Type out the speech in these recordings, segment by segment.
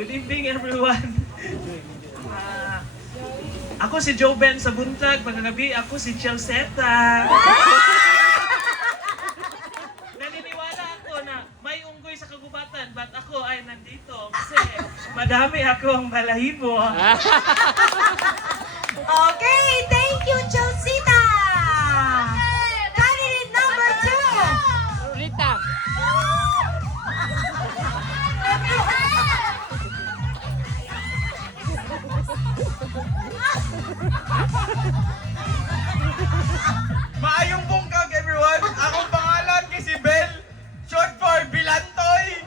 Good evening, everyone. Ako si Joe Ben sa Buntag. Pagkagabi, ako si Chelseta. Naniniwala ako na may unggoy sa kagubatan, but ako ay nandito kasi madami akong balahibo. Okay, thank you, Chelsea. Candidate number 2. Rita. Maayong bungkag, everyone! Akong pangalan kay si Bel, short for Bilantoy!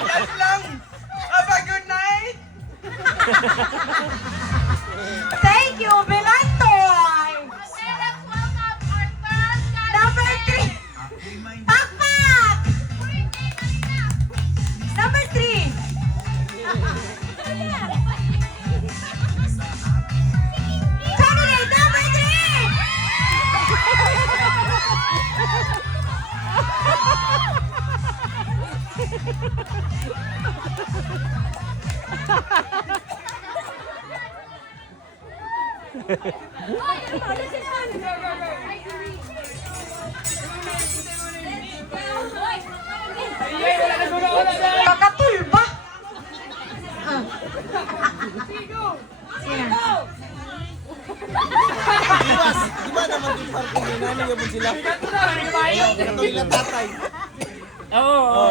Yan lang! Have a good night! Thank you, Belantoy. Number 3. Pakpak. Number 3. Candidate number 3. Kakatulba. Iwas! Di ba naman yung parking yun? Ano yung sila? Ito nila tatay. Oo. Oh.